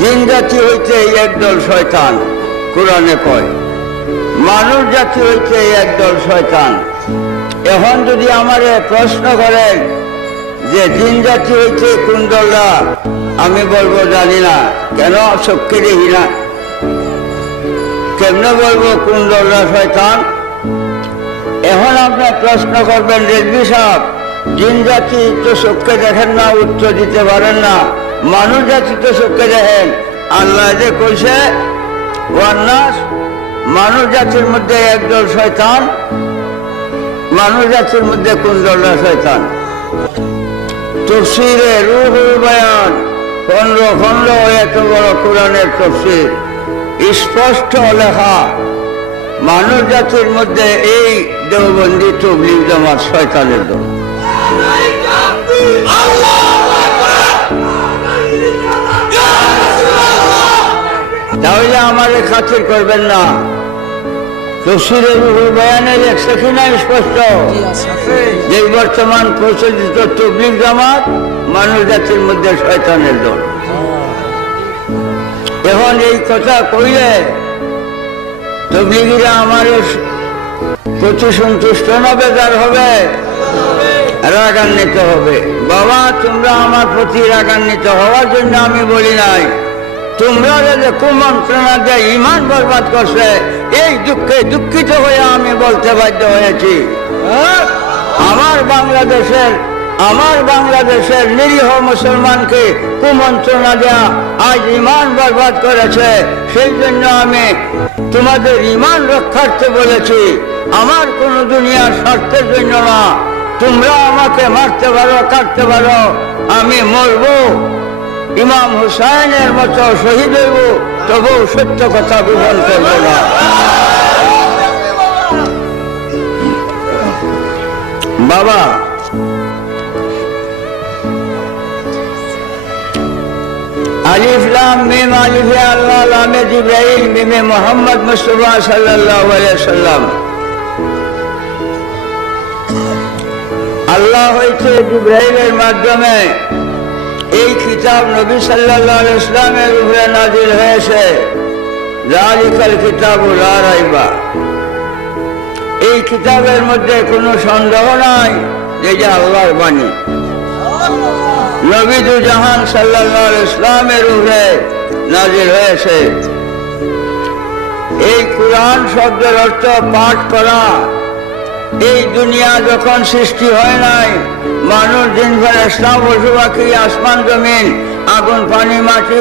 জিন জাতি হইতে একদল শয়তান, কোরআনে কয়। মানুষ জাতি হইতে একদল শয়তান। এখন যদি আমারে প্রশ্ন করেন যে জিন জাতি হইতে কোন দলরা, আমি বলবো জানি না। কেন? চোখকে দেখি না, কেমনে বলবো কোন দলরা শয়তান? এখন আপনার প্রশ্ন করবেন রেজভি সাহেব, জিন জাতি তো চোখকে দেখেন না, উত্তর দিতে পারেন না। মানুষ জাতি তো চোখকে দেখেন। আল্লাহ যে কইছে ওয়ান্নাস, মানুষ জাতির মধ্যে একদল শয়তান। মানুষ জাতির মধ্যে কোন দলরা শয়তান? তাফসীরে রুহুল বয়ান 15 খণ্ড, এত বড় কোরআনের তাফসীর, স্পষ্ট লেখা মানুষ জাতির মধ্যে এই দেওবন্দি তাবলীগ জামাত শয়তানের দল। তাহলে আমাদের খাতির করবেন না। তাফসীরে রুহুল বয়ানের এক সেখানে স্পষ্ট যে বর্তমান প্রচলিত তাবলীগ জামাত মানুষ জাতির মধ্যে শয়তানের দল। এখন এই কথা কইলে তাবলীগীরা আমার প্রতি সন্তুষ্ট না বেজার হবে, রাগান্বিত হবে। বাবা, তোমরা আমার প্রতি রাগান্বিত হওয়ার জন্য আমি বলি নাই। তোমরা যে কুমন্ত্রণা দিয়ে ঈমান বরবাদ করছে, এই দুঃখে দুঃখিত হয়ে আমি বলতে বাধ্য হয়েছি। আমার বাংলাদেশের নিরীহ মুসলমানকে কুমন্ত্রণা দেয়া আজ ঈমান বরবাদ করেছে। সেই জন্য আমি তোমাদের ঈমান রক্ষার্থে বলেছি, আমার কোন দুনিয়ার স্বার্থের জন্য না। তোমরা আমাকে মারতে পারো, কাটতে পারো, আমি মরবো, ইমাম হুসাইনের মতো শহীদ হইব, তবুও সত্য কথা গোপন করব না। বাবা, আলিফ লাম মিম, আলিফে আল্লাহ, লামে জিবরাইল, মিমে মুহাম্মদ মুস্তাফা সাল্লাল্লাহু আলাইহি সাল্লাম। আল্লাহ হইতে জিবরাইলের মাধ্যমে এই কিতাব নবী সাল্লাল্লাহু আলাইহি ওয়াসাল্লামের উপরে নাযিল হয়েছে। যালিকাল কিতাবু লা রাইবা। এই কিতাবের মধ্যে কোনো সন্দেহ নাই যে এটা আল্লাহর বাণী। নবী দু জাহান সাল্লাল্লাহু আলাইহি ওয়াসাল্লামের উপরে নাযিল হয়েছে। এই কুরআন শব্দের অর্থ পাঠ করা। এই দুনিয়া যখন সৃষ্টি হয় নাই, মানুষ, জিন, ফেরেশতা, পশু পাখি, আসমান জমিন, আগুন, পানি, মাটি,